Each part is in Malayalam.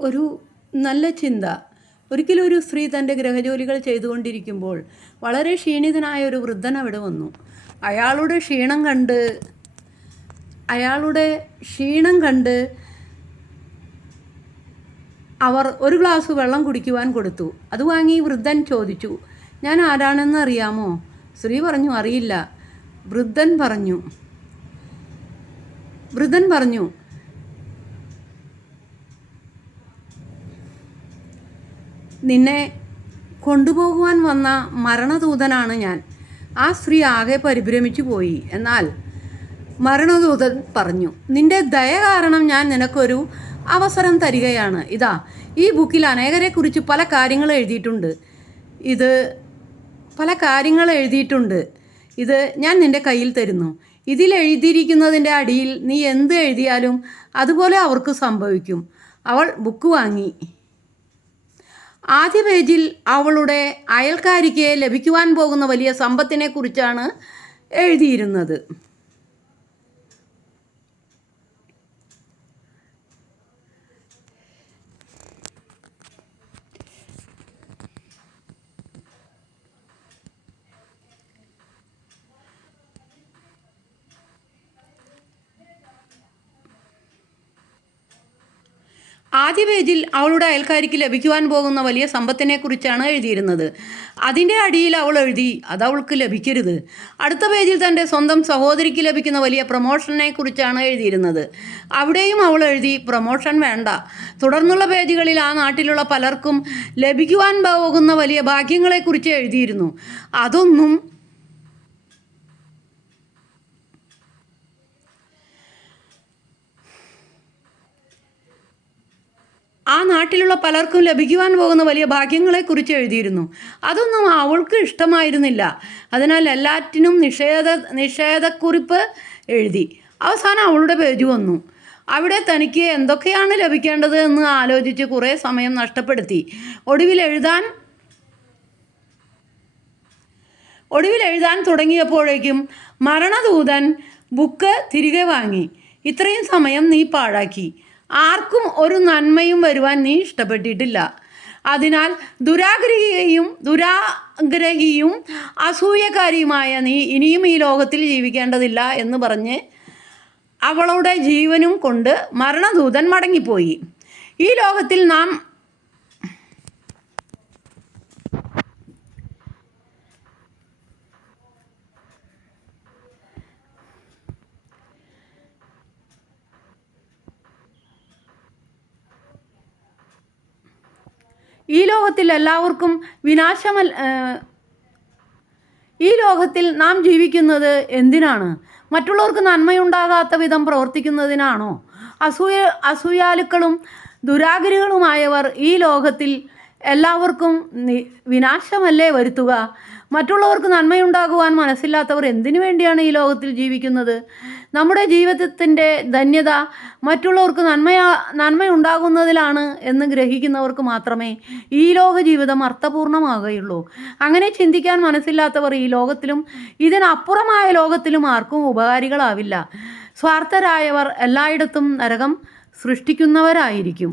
ഒരു നല്ല ചിന്ത. ഒരിക്കലൊരു സ്ത്രീ തൻ്റെ ഗൃഹജോലികൾ ചെയ്തുകൊണ്ടിരിക്കുമ്പോൾ വളരെ ക്ഷീണിതനായ ഒരു വൃദ്ധൻ അവിടെ വന്നു. അയാളുടെ ക്ഷീണം കണ്ട് അവർ ഒരു ഗ്ലാസ് വെള്ളം കുടിക്കുവാൻ കൊടുത്തു. അത് വാങ്ങി വൃദ്ധൻ ചോദിച്ചു, ഞാൻ ആരാണെന്ന് അറിയാമോ? സ്ത്രീ പറഞ്ഞു, അറിയില്ല. വൃദ്ധൻ പറഞ്ഞു, നിന്നെ കൊണ്ടുപോകുവാൻ വന്ന മരണദൂതനാണ് ഞാൻ. ആ സ്ത്രീ ആകെ പരിഭ്രമിച്ചു പോയി. എന്നാൽ മരണദൂതൻ പറഞ്ഞു, നിന്റെ ദയ കാരണം ഞാൻ നിനക്കൊരു അവസരം തരികയാണ്. ഇതാ, ഈ ബുക്കിൽ അനേകരെക്കുറിച്ച് പല കാര്യങ്ങൾ എഴുതിയിട്ടുണ്ട്. ഇത് ഞാൻ നിന്റെ കയ്യിൽ തരുന്നു. ഇതിൽ എഴുതിയിരിക്കുന്നതിൻ്റെ അടിയിൽ നീ എന്ത് എഴുതിയാലും അതുപോലെ അവർക്ക് സംഭവിക്കും. അവൾ ബുക്ക് വാങ്ങി. ആദ്യ പേജിൽ അവളുടെ അയൽക്കാരിക്ക് ലഭിക്കുവാൻ പോകുന്ന വലിയ സമ്പത്തിനെ കുറിച്ചാണ് എഴുതിയിരുന്നത്. ആദ്യ പേജിൽ അവളുടെ അയൽക്കാരിക്ക് ലഭിക്കുവാൻ പോകുന്ന വലിയ സമ്പത്തിനെ കുറിച്ചാണ് എഴുതിയിരുന്നത്. അതിൻ്റെ അടിയിൽ അവൾ എഴുതി, അതവൾക്ക് ലഭിക്കരുത്. അടുത്ത പേജിൽ തൻ്റെ സ്വന്തം സഹോദരിക്ക് ലഭിക്കുന്ന വലിയ പ്രൊമോഷനെ കുറിച്ചാണ് എഴുതിയിരുന്നത്. അവിടെയും അവൾ എഴുതി, പ്രൊമോഷൻ വേണ്ട. തുടർന്നുള്ള പേജുകളിൽ ആ നാട്ടിലുള്ള പലർക്കും ലഭിക്കുവാൻ പോകുന്ന വലിയ ഭാഗ്യങ്ങളെക്കുറിച്ച് എഴുതിയിരുന്നു. അതൊന്നും അവൾക്ക് ഇഷ്ടമായിരുന്നില്ല. അതിനാൽ എല്ലാറ്റിനും നിഷേധക്കുറിപ്പ് എഴുതി. അവസാനം അവളുടെ പേജ് വന്നു. അവിടെ തനിക്ക് എന്തൊക്കെയാണ് ലഭിക്കേണ്ടത് എന്ന് ആലോചിച്ച് കുറേ സമയം നഷ്ടപ്പെടുത്തി. ഒടുവിൽ എഴുതാൻ തുടങ്ങിയപ്പോഴേക്കും മരണദൂതൻ ബുക്ക് തിരികെ വാങ്ങി. ഇത്രയും സമയം നീ പാഴാക്കി. ആർക്കും ഒരു നന്മയും വരുവാൻ നീ ഇഷ്ടപ്പെട്ടിട്ടില്ല. അതിനാൽ ദുരാഗ്രഹിയും അസൂയക്കാരിയുമായ നീ ഇനിയും ഈ ലോകത്തിൽ ജീവിക്കേണ്ടതില്ല എന്ന് പറഞ്ഞ് അവളുടെ ജീവനും കൊണ്ട് മരണദൂതൻ മടങ്ങിപ്പോയി. ഈ ലോകത്തിൽ ഈ ലോകത്തിൽ നാം ജീവിക്കുന്നത് എന്തിനാണ്? മറ്റുള്ളവർക്ക് നന്മയുണ്ടാകാത്ത വിധം പ്രവർത്തിക്കുന്നതിനാണോ? അസൂയാലുക്കളും ദുരാഗ്രഹികളുമായവർ ഈ ലോകത്തിൽ എല്ലാവർക്കും വിനാശമല്ലേ വരുത്തുക? മറ്റുള്ളവർക്ക് നന്മയുണ്ടാകുവാൻ മനസ്സില്ലാത്തവർ എന്തിനു വേണ്ടിയാണ് ഈ ലോകത്തിൽ ജീവിക്കുന്നത്? നമ്മുടെ ജീവിതത്തിൻ്റെ ധന്യത മറ്റുള്ളവർക്ക് നന്മയുണ്ടാകുന്നതിലാണ് എന്ന് ഗ്രഹിക്കുന്നവർക്ക് മാത്രമേ ഈ ലോക ജീവിതം അർത്ഥപൂർണമാകുകയുള്ളൂ. അങ്ങനെ ചിന്തിക്കാൻ മനസ്സില്ലാത്തവർ ഈ ലോകത്തിലും ഇതിനപ്പുറമായ ലോകത്തിലും ആർക്കും ഉപകാരികളാവില്ല. സ്വാർത്ഥരായവർ എല്ലായിടത്തും നരകം സൃഷ്ടിക്കുന്നവരായിരിക്കും.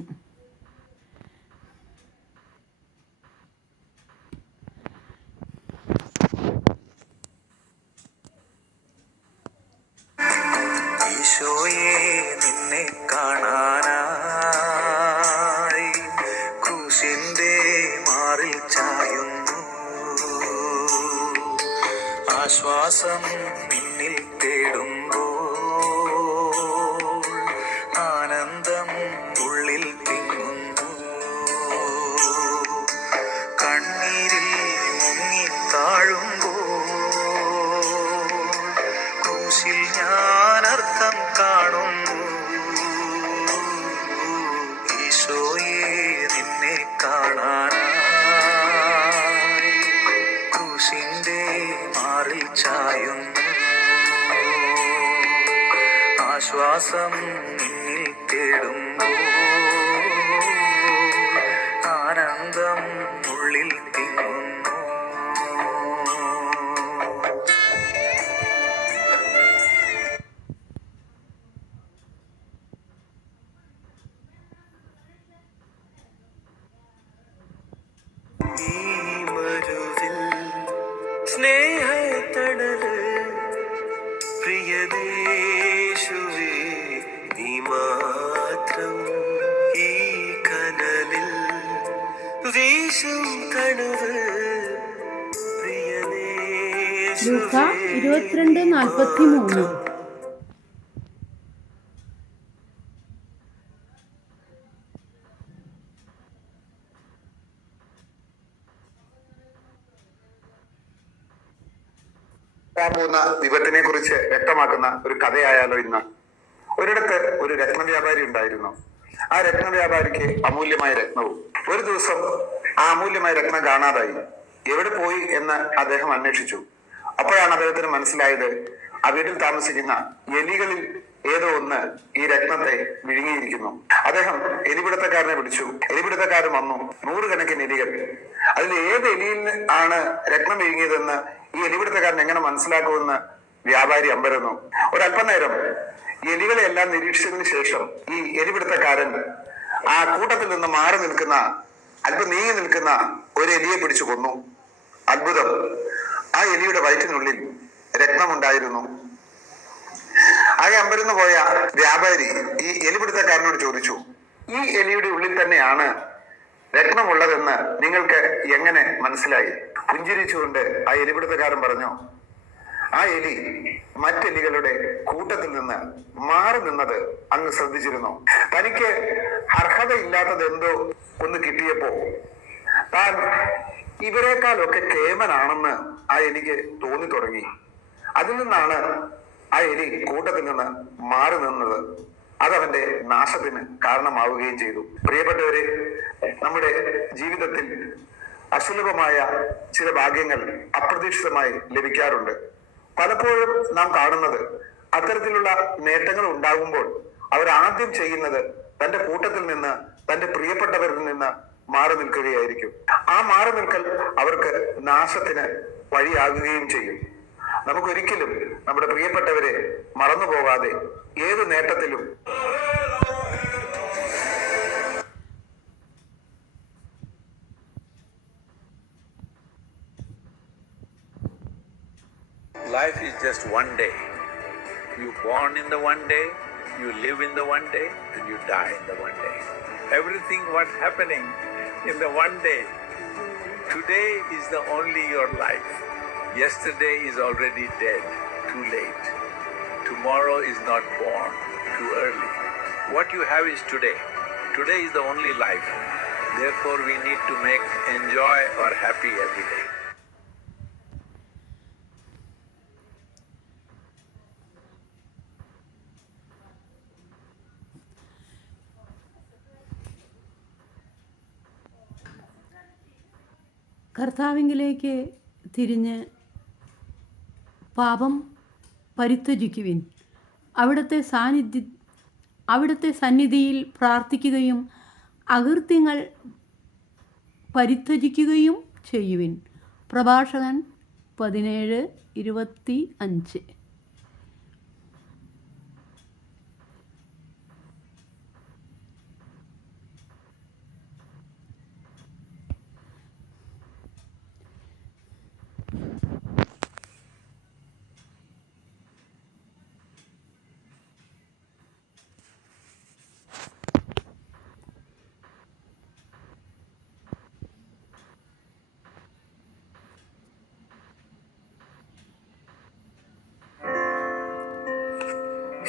ഈശോയെ നിന്നെ കാണാനായി ക്രൂശിന്റെ മാറിൽ ചായുന്നു. ആശ്വാസം നിന്നിൽ തേടുമ്പോൾ ആനന്ദം ഉള്ളിൽ തിങ്ങുന്നു. കണ്ണീരിൽ മുങ്ങിത്താഴുമ്പോൾ ക്രൂശിൽ ഞാനർത്ഥം കാണുന്നു. ഈശോയെ നിന്നെ കാണാനായി ക്രൂശിന്റെ മാറിൽ ചായുന്നു. ആശ്വാസം നിന്നിൽ തേടുമ്പോൾ ആനന്ദം ഉള്ളിൽ തിങ്ങുന്നു. ലൂക്ക യേശുവേ 22:43. പോകുന്ന വിപത്തിനെ കുറിച്ച് വ്യക്തമാക്കുന്ന ഒരു കഥയായാലോ ഇന്ന്. ഒരിടത്ത് ഒരു രത്നവ്യാപാരി ഉണ്ടായിരുന്നു. ആ രത്നവ്യാപാരിക്ക് അമൂല്യമായ രത്നവും. ഒരു ദിവസം ആ അമൂല്യമായ രത്നം കാണാതായി. എവിടെ പോയി എന്ന് അദ്ദേഹം അന്വേഷിച്ചു. അപ്പോഴാണ് അദ്ദേഹത്തിന് മനസ്സിലായത്, ആ വീട്ടിൽ താമസിക്കുന്ന എലികളിൽ ഏതോ ഒന്ന് ഈ രത്നത്തെ വിഴുങ്ങിയിരിക്കുന്നു. അദ്ദേഹം എലിപിടുത്തക്കാരനെ വിളിച്ചു. എലിപിടുത്തക്കാരൻ വന്നു. 100 കണക്കിന് എലികൾ. അതിൽ ഏത് എലിയിൽ ആണ് രത്നം വിഴുങ്ങിയതെന്ന് ഈ എലിപിടുത്തക്കാരൻ എങ്ങനെ മനസ്സിലാക്കുമെന്ന് വ്യാപാരി അമ്പരന്നു. ഒരല്പനേരം എലികളെ എല്ലാം നിരീക്ഷിച്ചതിന് ശേഷം ഈ എലിപിടുത്തക്കാരൻ ആ കൂട്ടത്തിൽ നിന്ന് മാറി നിൽക്കുന്ന, അല്പം നീങ്ങി നിൽക്കുന്ന ഒരു എലിയെ പിടിച്ചു കൊന്നു. അത്ഭുതം! ആ എലിയുടെ വയറ്റിനുള്ളിൽ രത്നമുണ്ടായിരുന്നു. ആകെ അമ്പരന്ന് പോയ വ്യാപാരി ഈ എലിപിടുത്തക്കാരനോട് ചോദിച്ചു, ഈ എലിയുടെ ഉള്ളിൽ തന്നെയാണ് രത്നമുള്ളതെന്ന് നിങ്ങൾക്ക് എങ്ങനെ മനസ്സിലായി? പുഞ്ചിരിച്ചുകൊണ്ട് ആ എലിപിടുത്തക്കാരൻ പറഞ്ഞു, ആ എലി മറ്റെലികളുടെ കൂട്ടത്തിൽ നിന്ന് മാറി നിന്നത് അങ്ങ് ശ്രദ്ധിച്ചിരുന്നു. തനിക്ക് അർഹതയില്ലാത്തത് എന്തോ ഒന്ന് കിട്ടിയപ്പോ താൻ ഇവരെക്കാളൊക്കെ കേമനാണെന്ന് ആ എലിക്ക് തോന്നി തുടങ്ങി. അതിൽ നിന്നാണ് ആ എലി കൂട്ടത്തിൽ നിന്ന് മാറി നിന്നത്. അതവന്റെ നാശത്തിന് കാരണമാവുകയും ചെയ്തു. പ്രിയപ്പെട്ടവരെ, നമ്മുടെ ജീവിതത്തിൽ അസുലഭമായ ചില ഭാഗ്യങ്ങൾ അപ്രതീക്ഷിതമായി ലഭിക്കാറുണ്ട്. പലപ്പോഴും നാം കാണുന്നത്, അത്തരത്തിലുള്ള നേട്ടങ്ങൾ ഉണ്ടാകുമ്പോൾ അവരാദ്യം ചെയ്യുന്നത് തന്റെ കൂട്ടത്തിൽ നിന്ന്, തന്റെ പ്രിയപ്പെട്ടവരിൽ നിന്ന് മാറി നിൽക്കുകയായിരിക്കും. ആ മാറി നിൽക്കൽ അവർക്ക് നാശത്തിന് വഴിയാകുകയും ചെയ്യും. നമുക്കൊരിക്കലും നമ്മുടെ പ്രിയപ്പെട്ടവരെ മറന്നു പോകാതെ ഏത് നേട്ടത്തിലും Life is just one day. You born in the one day, you live in the one day, and you die in the one day. Everything what's happening in the one day. Today is the only your life. Yesterday is already dead, too late. Tomorrow is not born, too early. What you have is today. Today is the only life. Therefore, we need to make enjoy or happy every day. കർത്താവിങ്കിലേക്ക് തിരിഞ്ഞ് പാപം പരിത്യജിക്കുവിൻ. അവിടുത്തെ സന്നിധിയിൽ പ്രാർത്ഥിക്കുകയും അകൃത്യങ്ങൾ പരിത്യജിക്കുകയും ചെയ്യുവിൻ. പ്രഭാഷകൻ 17:25.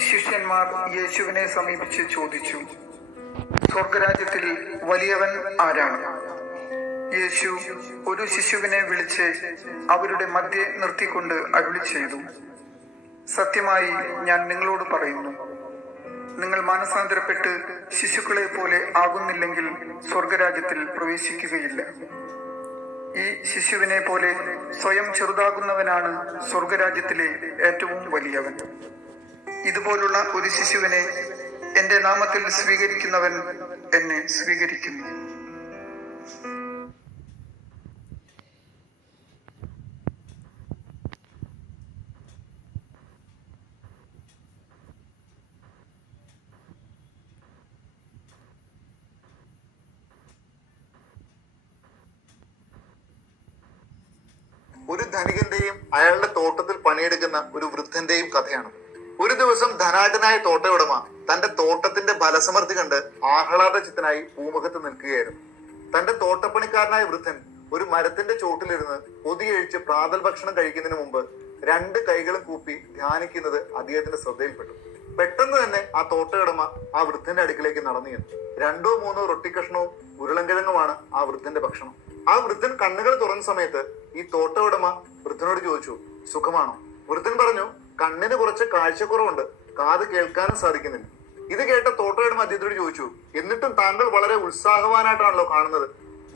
ശിഷ്യന്മാർ യേശുവിനെ സമീപിച്ച് ചോദിച്ചു, സ്വർഗരാജ്യത്തിൽ വലിയവൻ ആരാണ്? യേശു ഒരു ശിശുവിനെ വിളിച്ച് അവരുടെ മധ്യേ നിർത്തിക്കൊണ്ട് അരുളി ചെയ്തു, സത്യമായി ഞാൻ നിങ്ങളോട് പറയുന്നു, നിങ്ങൾ മാനസാന്തരപ്പെട്ട് ശിശുക്കളെ പോലെ ആകുന്നില്ലെങ്കിൽ സ്വർഗരാജ്യത്തിൽ പ്രവേശിക്കുകയില്ല. ഈ ശിശുവിനെ പോലെ സ്വയം ചെറുതാകുന്നവനാണ് സ്വർഗരാജ്യത്തിലെ ഏറ്റവും വലിയവൻ. ഇതുപോലുള്ള ഒരു ശിശുവിനെ എന്റെ നാമത്തിൽ സ്വീകരിക്കുന്നവൻ എന്നെ സ്വീകരിക്കുന്നു. ഒരു ധനികന്റെയും അയാളുടെ തോട്ടത്തിൽ പണിയെടുക്കുന്ന ഒരു വൃദ്ധന്റെയും കഥയാണ്. ഒരു ദിവസം ധനാഢ്യനായ തോട്ടയുടമ തന്റെ തോട്ടത്തിന്റെ ഫലസമൃദ്ധി കണ്ട് ആഹ്ലാദചിത്തനായി പൂമുഖത്ത് നിൽക്കുകയായിരുന്നു. തന്റെ തോട്ടപ്പണിക്കാരനായ വൃദ്ധൻ ഒരു മരത്തിന്റെ ചോട്ടിലിരുന്ന് പൊതിയഴിച്ച് പ്രാതൽ ഭക്ഷണം കഴിക്കുന്നതിന് മുമ്പ് രണ്ട് കൈകളും കൂപ്പി ധ്യാനിക്കുന്നത് അദ്ദേഹത്തിന്റെ ശ്രദ്ധയിൽപ്പെട്ടു. പെട്ടെന്ന് തന്നെ ആ തോട്ടയുടമ ആ വൃദ്ധന്റെ അടുക്കിലേക്ക് നടന്നു ചെന്നു. 2-3 റൊട്ടി കഷ്ണവും ഉരുളൻകിഴങ്ങുമാണ് ആ വൃദ്ധന്റെ ഭക്ഷണം. ആ വൃദ്ധൻ കണ്ണുകൾ തുറന്ന സമയത്ത് ഈ തോട്ട ഉടമ വൃദ്ധനോട് ചോദിച്ചു, സുഖമാണോ? വൃദ്ധൻ പറഞ്ഞു, കണ്ണിന് കുറച്ച് കാഴ്ചക്കുറവുണ്ട്, കാത് കേൾക്കാനും സാധിക്കുന്നില്ല. ഇത് കേട്ട തോട്ട ഉടമ അദ്ദേഹത്തോട് ചോദിച്ചു, എന്നിട്ടും താങ്കൾ വളരെ ഉത്സാഹവാനായിട്ടാണല്ലോ കാണുന്നത്.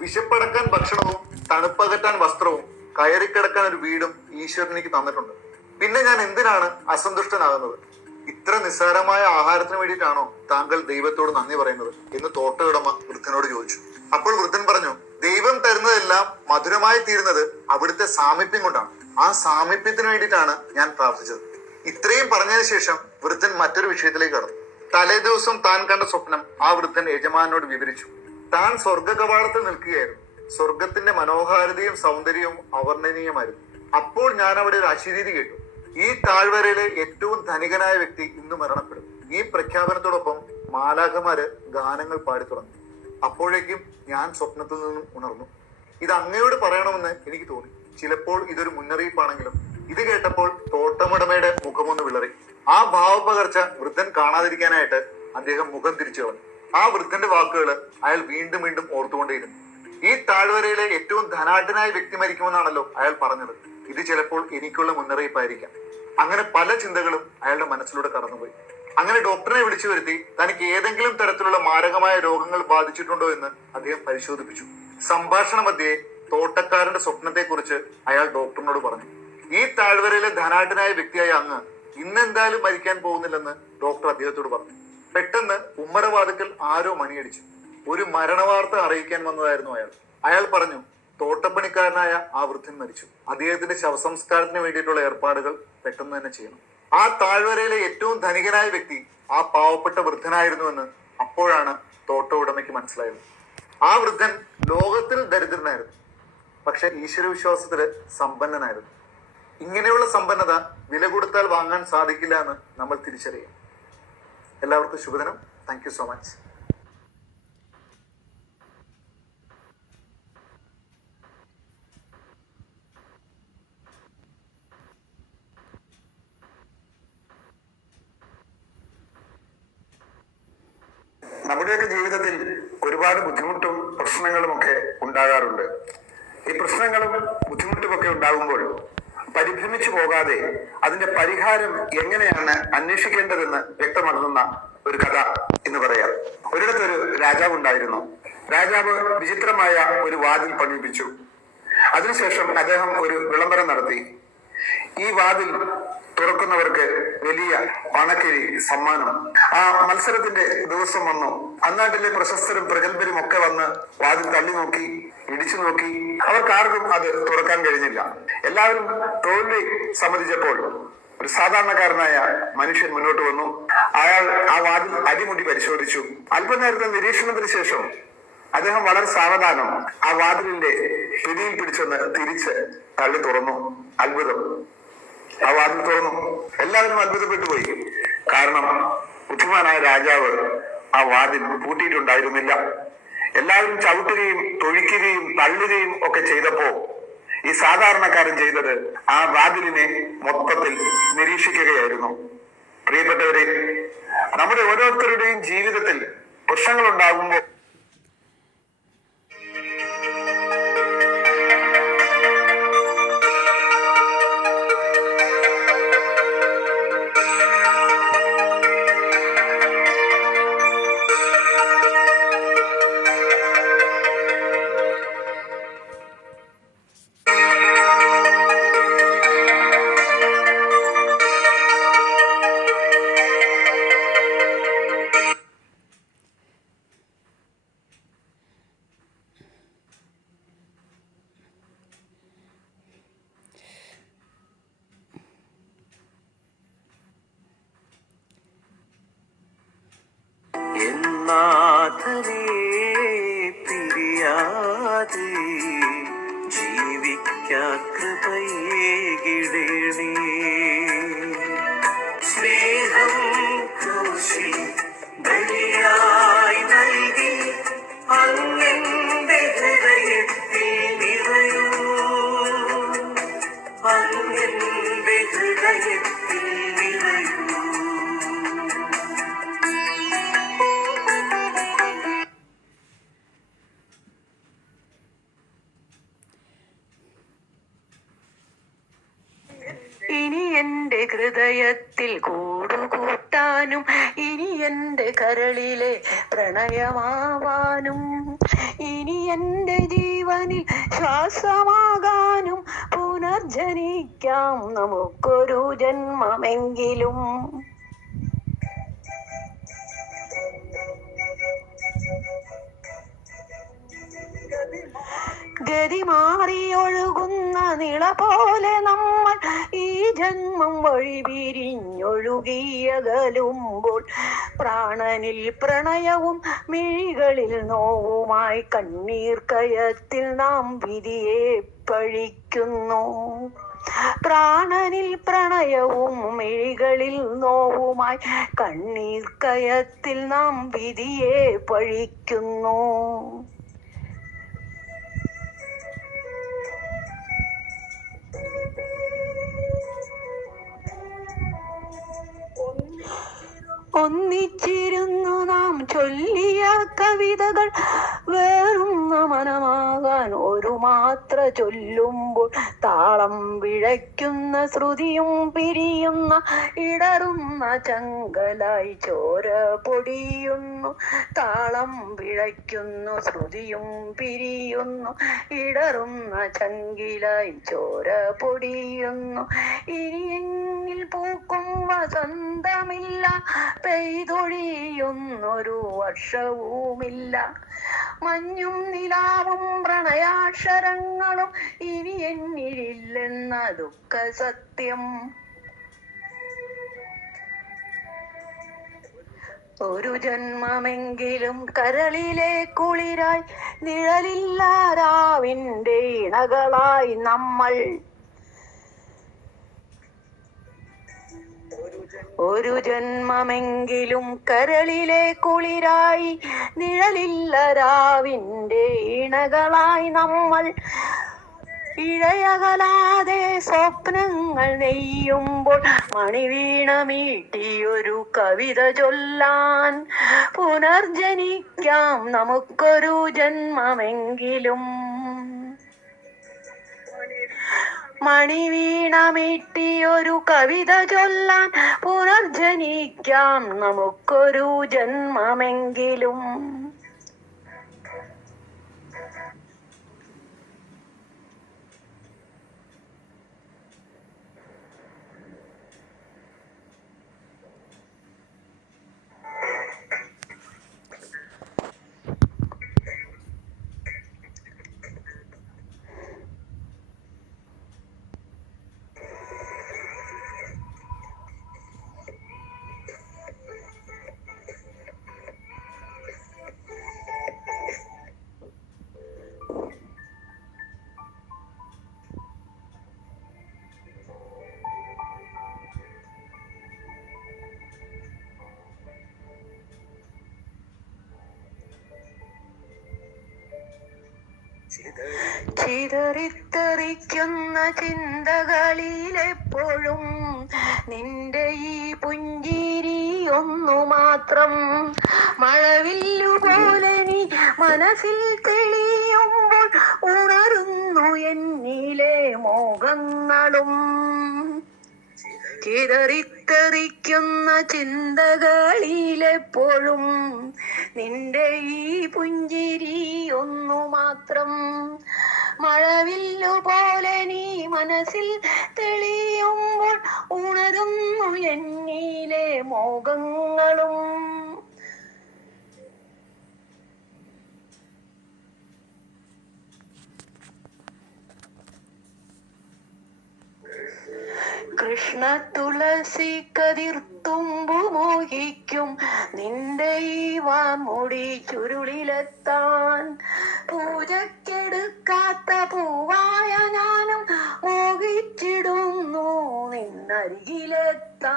വിശപ്പടക്കാൻ ഭക്ഷണവും തണുപ്പകറ്റാൻ വസ്ത്രവും കയറിക്കിടക്കാൻ ഒരു വീടും ഈശ്വരൻ എനിക്ക് തന്നിട്ടുണ്ട്. പിന്നെ ഞാൻ എന്തിനാണ് അസന്തുഷ്ടനാകുന്നത്? ഇത്ര നിസ്സാരമായ ആഹാരത്തിന് വേണ്ടിയിട്ടാണോ താങ്കൾ ദൈവത്തോട് നന്ദി പറയുന്നത് എന്ന് തോട്ടയുടമ വൃദ്ധനോട് ചോദിച്ചു. അപ്പോൾ വൃദ്ധൻ പറഞ്ഞു, ദൈവം തരുന്നതെല്ലാം മധുരമായി തീരുന്നത് അവിടുത്തെ സാമീപ്യം കൊണ്ടാണ്. ആ സാമീപ്യത്തിന് വേണ്ടിയിട്ടാണ് ഞാൻ പ്രാർത്ഥിച്ചത്. ഇത്രയും പറഞ്ഞതിന് ശേഷം വൃദ്ധൻ മറ്റൊരു വിഷയത്തിലേക്ക് കടന്നു. തലേ ദിവസം താൻ കണ്ട സ്വപ്നം ആ വൃദ്ധൻ യജമാനോട് വിവരിച്ചു. താൻ സ്വർഗ കവാടത്തിൽ നിൽക്കുകയായിരുന്നു. സ്വർഗത്തിന്റെ മനോഹാരിതയും സൗന്ദര്യവും അവർണ്ണനീയമായിരുന്നു. അപ്പോൾ ഞാൻ അവിടെ ഒരു അശരീരി കേട്ടു. ഈ താഴ്വരയിലെ ഏറ്റവും ധനികനായ വ്യക്തി ഇന്ന് മരണപ്പെടും. ഈ പ്രഖ്യാപനത്തോടൊപ്പം മാലാഖമാര് ഗാനങ്ങൾ പാടി തുടങ്ങി. അപ്പോഴേക്കും ഞാൻ സ്വപ്നത്തിൽ നിന്നും ഉണർന്നു. ഇത് അങ്ങയോട് പറയണമെന്ന് എനിക്ക് തോന്നി. ചിലപ്പോൾ ഇതൊരു മുന്നറിയിപ്പാണെങ്കിലും ഇത് കേട്ടപ്പോൾ തോട്ടമുടമയുടെ മുഖമൊന്ന് വിളറി. ആ ഭാവപകർച്ച വൃദ്ധൻ കാണാതിരിക്കാനായിട്ട് അദ്ദേഹം മുഖം തിരിച്ചു കളഞ്ഞു. ആ വൃദ്ധന്റെ വാക്കുകൾ അയാൾ വീണ്ടും വീണ്ടും ഓർത്തുകൊണ്ടേയിരുന്നു. ഈ താഴ്വരയിലെ ഏറ്റവും ധനാഢ്യനായ വ്യക്തി മരിക്കുമെന്നാണല്ലോ അയാൾ പറഞ്ഞത്. ഇത് ചിലപ്പോൾ എനിക്കുള്ള മുന്നറിയിപ്പായിരിക്കാം. അങ്ങനെ പല ചിന്തകളും അയാളുടെ മനസ്സിലൂടെ കടന്നുപോയി. അങ്ങനെ ഡോക്ടറെ വിളിച്ചു വരുത്തി തനിക്ക് ഏതെങ്കിലും തരത്തിലുള്ള മാരകമായ രോഗങ്ങൾ ബാധിച്ചിട്ടുണ്ടോ എന്ന് അദ്ദേഹം പരിശോധിപ്പിച്ചു. സംഭാഷണ മധ്യേ തോട്ടക്കാരന്റെ സ്വപ്നത്തെക്കുറിച്ച് അയാൾ ഡോക്ടറിനോട് പറഞ്ഞു. ഈ താഴ്വരയിലെ ധനാഢ്യനായ വ്യക്തിയായ അങ്ങ് ഇന്നെന്തായാലും മരിക്കാൻ പോകുന്നില്ലെന്ന് ഡോക്ടർ അദ്ദേഹത്തോട് പറഞ്ഞു. പെട്ടെന്ന് ഉമ്മറവാതിക്കൽ ആരോ മണിയടിച്ചു. ഒരു മരണവാർത്ത അറിയിക്കാൻ വന്നതായിരുന്നു അയാൾ. അയാൾ പറഞ്ഞു, തോട്ടപ്പണിക്കാരനായ ആ വൃദ്ധൻ മരിച്ചു. അദ്ദേഹത്തിന്റെ ശവസംസ്കാരത്തിന് വേണ്ടിയിട്ടുള്ള ഏർപ്പാടുകൾ പെട്ടെന്ന് തന്നെ ചെയ്യണം. ആ താഴ്വരയിലെ ഏറ്റവും ധനികനായ വ്യക്തി ആ പാവപ്പെട്ട വൃദ്ധനായിരുന്നുവെന്ന് അപ്പോഴാണ് തോട്ട ഉടമയ്ക്ക് മനസ്സിലായത്. ആ വൃദ്ധൻ ലോകത്തിൽ ദരിദ്രനായിരുന്നു, പക്ഷെ ഈശ്വരവിശ്വാസത്തില് സമ്പന്നനായിരുന്നു. ഇങ്ങനെയുള്ള സമ്പന്നത വില കൊടുത്താൽ വാങ്ങാൻ സാധിക്കില്ല എന്ന് നമ്മൾ തിരിച്ചറിയാം. എല്ലാവർക്കും ശുഭദിനം. Thank you so much. നമ്മുടെയൊക്കെ ജീവിതത്തിൽ ഒരുപാട് ബുദ്ധിമുട്ടും പ്രശ്നങ്ങളും ഒക്കെ ഉണ്ടാകാറുണ്ട്. ഈ പ്രശ്നങ്ങളും ബുദ്ധിമുട്ടും ഒക്കെ ഉണ്ടാകുമ്പോൾ പരിഭ്രമിച്ചു പോകാതെ അതിന്റെ പരിഹാരം എങ്ങനെയാണ് അന്വേഷിക്കേണ്ടതെന്ന് വ്യക്തമാക്കുന്ന ഒരു കഥ എന്ന് പറയാം. ഒരിടത്തൊരു രാജാവ് ഉണ്ടായിരുന്നു. രാജാവ് വിചിത്രമായ ഒരു വാതിൽ പണിയിപ്പിച്ചു. അതിനുശേഷം അദ്ദേഹം ഒരു വിളംബരം നടത്തി. ഈ വാതിൽ തുറക്കുന്നവർക്ക് വലിയ പണക്കിഴി സമ്മാനം. ആ മത്സരത്തിന്റെ ദിവസം വന്നു. അന്നാട്ടിലെ പ്രശസ്തരും പ്രഗത്ഭരും ഒക്കെ വന്ന് വാതിൽ തള്ളി നോക്കി, ഇടിച്ചു നോക്കി. അവർക്കാർക്കും അത് തുറക്കാൻ കഴിഞ്ഞില്ല. എല്ലാവരും തോൽവി സമ്മതിച്ചപ്പോൾ ഒരു സാധാരണക്കാരനായ മനുഷ്യൻ മുന്നോട്ട് വന്നു. അയാൾ ആ വാതിൽ അടിമുടി പരിശോധിച്ചു. അല്പനേരത്തെ നിരീക്ഷണത്തിന് ശേഷം അദ്ദേഹം വളരെ സാവധാനം ആ വാതിലിന്റെ പിടിയിൽ പിടിച്ചൊന്ന് തിരിച്ച് തള്ളി തുറന്നു. അത്ഭുതം! ആ വാതിൽ തുറന്നു. എല്ലാവരും അത്ഭുതപ്പെട്ടു പോയി. കാരണം ബുദ്ധിമാനായ രാജാവ് ആ വാതിൽ പൂട്ടിയിട്ടുണ്ടായിരുന്നില്ല. എല്ലാവരും ചവിട്ടുകയും തൊഴിക്കുകയും തള്ളുകയും ഒക്കെ ചെയ്തപ്പോ ഈ സാധാരണക്കാരൻ ചെയ്തത് ആ വാതിലിനെ മൊത്തത്തിൽ നിരീക്ഷിക്കുകയായിരുന്നു. പ്രിയപ്പെട്ടവരെ, നമ്മുടെ ഓരോരുത്തരുടെയും ജീവിതത്തിൽ പ്രശ്നങ്ങൾ ഉണ്ടാകുമ്പോൾ നാഥനെ പിരിയാതെ ജീവിക്കാൻ കൃപയേകിടണേ. സ്നേഹം ക്രൂശിൽ ബലിയായി നൽകി അങ്ങന്റെ ഹൃദയത്തിൽ നിറയൂ. അങ്ങന്റെ ഹൃദയത്തിൽ കൂടുകൂട്ടാനും ഇനി എൻ്റെ കരളിലെ പ്രണയമാവാനും ഇനി എൻ്റെ ജീവനിൽ ശ്വാസമാകാനും പുനർജനിക്കാം നമുക്കൊരു ജന്മമെങ്കിലും. ഗതി മാറിയൊഴുകുന്ന നിള പോലെ നമ്മൾ ഈ ജന്മം വഴി പിരിഞ്ഞൊഴുകിയകലുമ്പോൾ പ്രാണനിൽ പ്രണയവും മിഴികളിൽ നോവുമായി കണ്ണീർ കയത്തിൽ നാം വിധിയെ പഴിക്കുന്നു. പ്രാണനിൽ പ്രണയവും മിഴികളിൽ നോവുമായി കണ്ണീർ കയത്തിൽ നാം വിധിയെ പഴിക്കുന്നു. ഒന്നിച്ചിരുന്നു നാം ചൊല്ലിയ കവിതകൾ വേറുന്ന മനമാകാൻ ഒരു മാത്ര ചൊല്ലുമ്പോൾ താളം വിഴയ്ക്കുന്ന ശ്രുതിയും പിരിയുന്ന ഇടറുന്ന ചങ്കലായി ചോര പൊടിയുന്നു. താളം വിഴയ്ക്കുന്നു ശ്രുതിയും പിരിയുന്നു ഇടറുന്ന ചങ്കിലായി ചോര പൊടിയുന്നു. ഇനി എന്നിൽ പൂക്കും വസന്തമില്ല, പെയ്തൊഴിയുന്നൊരു വർഷവുമില്ല. മഞ്ഞും നിലാവും പ്രണയാക്ഷരങ്ങളും ഇനി എന്നിലില്ലെന്ന ദുഃഖ സത്യം. ഒരു ജന്മമെങ്കിലും കരളിലെ കുളിരായി നിഴലില്ല രാവിൻ്റെ ഇണകളായി നമ്മൾ. ഒരു ജന്മമെങ്കിലും കരളിലെ കുളിരായി നിഴലില്ല രാവിൻ്റെ ഇണകളായി നമ്മൾ. ഇഴയകലാതെ സ്വപ്നങ്ങൾ നെയ്യുമ്പോൾ മണിവീണമീട്ടിയൊരു കവിത ചൊല്ലാൻ പുനർജനിക്കാം നമുക്കൊരു ജന്മമെങ്കിലും. മണിവീണമീട്ടിയൊരു കവിത ചൊല്ലാൻ പുനർജനിക്കാം നമുക്കൊരു ജന്മമെങ്കിലും. ചിതറിത്തെറിക്കുന്ന ചിന്തകളിലെപ്പോഴും നിന്റെ ഈ പുഞ്ചിരി ഒന്നു മാത്രം. മഴവില്ലുപോലെ നീ മനസ്സിൽ തെളിയുമ്പോൾ ഉണരുന്നു എന്നിലെ മോഹങ്ങളും. ചിതറിത്തെറിക്കുന്ന ചിന്തകളിലെപ്പോഴും നിന്റെ ഈ പുഞ്ചിരി ഒന്നു മാത്രം. മഴവില്ലുപോലെ നീ മനസ്സിൽ തെളിയുമ്പോൾ ഉണരുന്നു എന്നിലെ മോഹങ്ങളും. കൃഷ്ണ തുളസി കതിർത്തുമ്പു മോഹിക്കും നിന്റെ ഈ വാൻമുടി ചുരുളിലെത്താൻ. പൂജക്കെടുക്കാത്ത പൂവായ ഞാനും മോഹിച്ചിടുന്നു നിന്നരികിലെത്താൻ.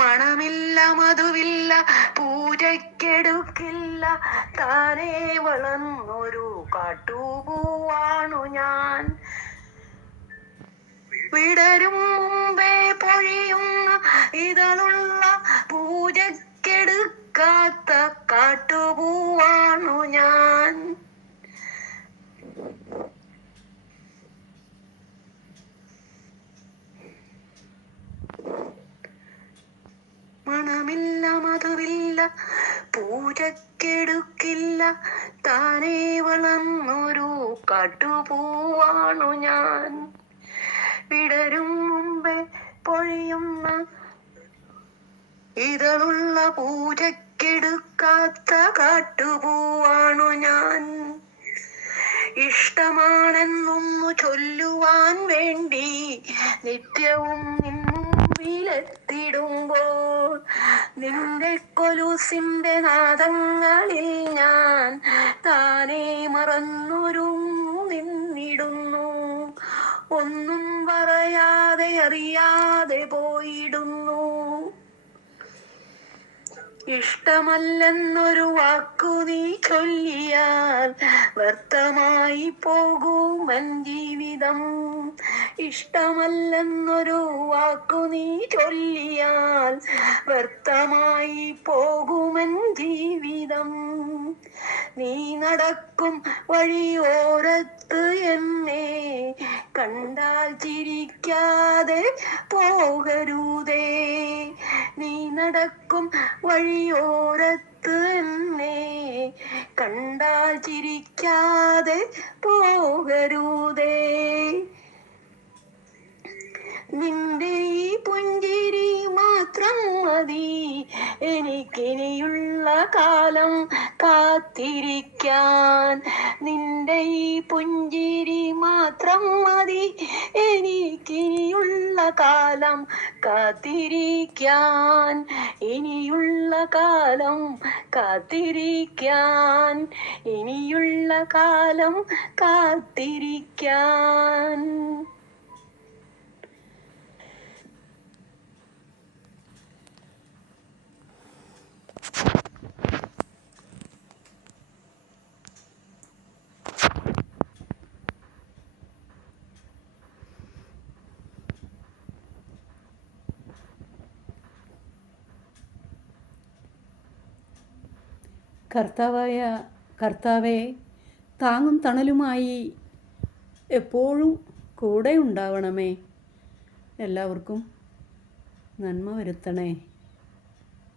മണമില്ല മധുവില്ല പൂജയ്ക്കെടുക്കില്ല താനേ വളർന്നൊരു കാട്ടുപൂവാണു ഞാൻ. വിടരും മുമ്പേ പൊഴിയുന്ന ഇതളുള്ള പൂജക്കെടുക്കാത്ത കാട്ടുപൂവാണു ഞാൻ. മണമില്ല, മധുവില്ല, പൂജക്കെടുക്കില്ല, താനേ വളർന്നൊരു കാട്ടുപൂവാണു ഞാൻ. വിടരും മുമ്പേ പൊഴിയുന്ന ഇതളുള്ള പൂജക്കെടുക്കാത്ത കാട്ടുപൂവാണു ഞാൻ. ഇഷ്ടമാണെന്നൊന്നു ചൊല്ലുവാൻ വേണ്ടി നിത്യവും മുമ്പിലെത്തിടുമ്പോൾ നിന്റെ കൊലുസിന്റെ നാദങ്ങളിൽ ഞാൻ താനേ മറന്നൊരുങ്ങു നിന്നിടുന്നു. ഒന്നും പറയാതെ അറിയാതെ പോയിടുന്നു. ഇഷ്ടമല്ലെന്നൊരു വാക്കു നീ ചൊല്ലിയാൽ വ്യർത്ഥമായി പോകുമൻ ജീവിതം. ഇഷ്ടമല്ലെന്നൊരു വാക്കു നീ ചൊല്ലിയാൽ വ്യർത്ഥമായി പോകുമൻ ജീവിതം. നീ നടക്കും വഴിയോരത്ത് എന്നെ കണ്ടാൽ ചിരിക്കാതെ പോകരുതേ. നീ നടക്കും വഴിയോരത്ത് എന്നെ കണ്ടാൽ ചിരിക്കാതെ പോകരുതേ. നിന്റെ ഈ പുഞ്ചിരി മാത്രം മതി എനിക്കിനിയുള്ള കാലം കാത്തിരിക്കാൻ. നിന്റെ ഈ പുഞ്ചിരി മാത്രം മതി എനിക്കിനിയുള്ള കാലം കാത്തിരിക്കാൻ. ഇനിയുള്ള കാലം കാത്തിരിക്കാൻ. ഇനിയുള്ള കാലം കാത്തിരിക്കാൻ. കർത്താവെ, താങ്ങും തണലുമായി എപ്പോഴും കൂടെ ഉണ്ടാവണമേ. എല്ലാവർക്കും നന്മ വരുത്തണേ.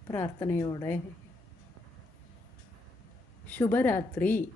പ്രാർത്ഥനയോടെ ശുഭരാത്രി.